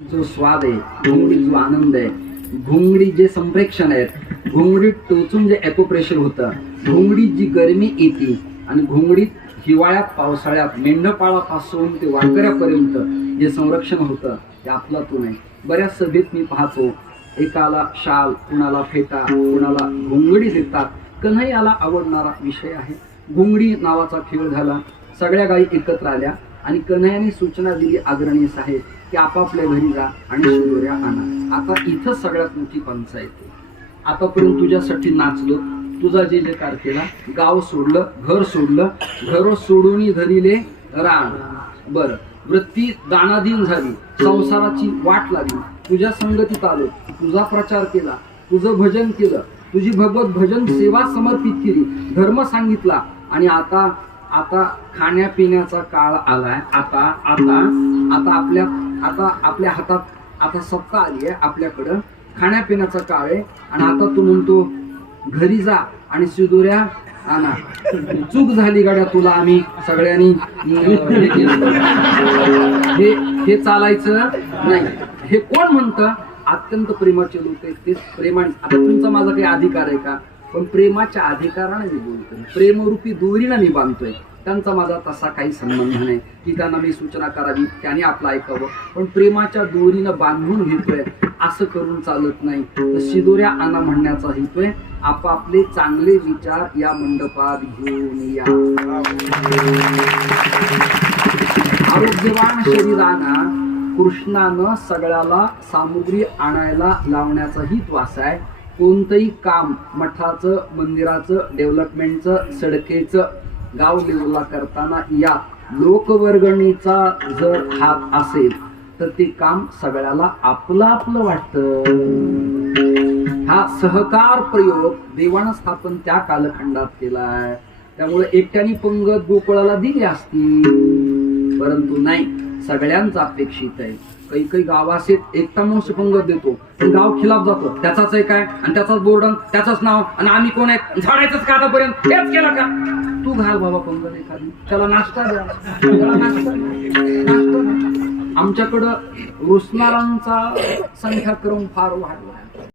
जो स्वाद आहे, घोंगडीत जो आनंद आहे, घोंगडीत जे संप्रेक्षण आहेत, घोंगडीत टोचून जे ॲक्युप्रेशर होतं, घोंगडीत जी गरमी येते आणि घोंगडीत हिवाळ्यात पावसाळ्यात मेंढपाळापासून ते वारकऱ्यापर्यंत जे संरक्षण होतं ते आपलातून आहे. बऱ्याच सभेत मी पाहतो एकाला शाल, कुणाला फेटा, कुणाला घोंगडी देतात. कन्हैयाला आवडणारा विषय आहे. घोंगडी नावाचा खेळ झाला. सगळ्या गायी एकत्र आल्या आणि कन्हैयाने सूचना दिली आदरणीय साहेब की आपापल्या घरी जा आणि शिदोऱ्या आणा. आता इथं सगळ्यात मोठी पंचायत आहे. आतापर्यंत तुझ्यासाठी नाचलो, तुझा जे कार केला, गाव सोडलं, घर सोडलं, घर सोडून धरिले रान. बर, वृत्ती दानाधीन झाली, संसाराची वाट लागली, तुझ्या संगतीत आलो, तुझा प्रचार केला, तुझं भजन केलं, तुझी भगवत भजन सेवा समर्पित केली, धर्म सांगितला आणि आता आता खाण्यापिण्याचा काळ आलाय. आता आता आता आपल्या आता आपल्या हातात आता सत्ता आली आहे, आपल्याकडं खाण्यापिण्याचा काळ आहे आणि आता तू म्हणतो घरी जा आणि शिदोऱ्या आणा. चूक झाली गाड्या, तुला आम्ही सगळ्यांनी हे चालायचं नाही. हे कोण म्हणतं? अत्यंत प्रेमाचे लोक आहेत, ते प्रेमाने. आता तुमचा माझा काही अधिकार आहे का? पण प्रेमाच्या अधिकाराने मी बोलतोय, प्रेमरूपी दोरीनं मी बांधतोय. त्यांचा माझा तसा काही संबंध नाही की त्यांना मी सूचना करावी, त्याने आपलं ऐकावं. पण प्रेमाच्या दोरीनं बांधून घेतोय, असं करून चालत नाही. तर शिदोऱ्या आणा म्हणण्याचा हेतोय आपापले चांगले विचार या मंडपात घेऊन या. आरोग्यवान शरीराना कृष्णानं सगळ्याला सामुग्री आणायला लावण्याचा हितवास आहे. कोणतंही काम मठाचं, मंदिराचं, डेव्हलपमेंटचं, सडकेचं, गाव लेवलला करताना या लोकवर्गणीचा जर हात असेल तर ते काम सगळ्याला आपलं आपलं वाटतं. हा सहकार प्रयोग देवानं स्थापन त्या कालखंडात केलाय. त्यामुळे एकट्याने पंगत गोकुळाला दिली असती, परंतु नाही, सगळ्यांचं अपेक्षित आहे. काही काही गाव असे एकटा मनुष्य पंगत देतो, पण गाव खिलाफ जातो. त्याचाच आहे काय आणि त्याचाच बोर्ड, त्याचाच नाव आणि आम्ही कोण आहे, झाडायचंच का आतापर्यंत? हेच केलं का? तू घाल बाबा पंगत एखादी, त्याला नाश्ता द्या, त्याला नाश्ता. आमच्याकडं रुसणाऱ्यांचा संख्याक्रम फार वाढला.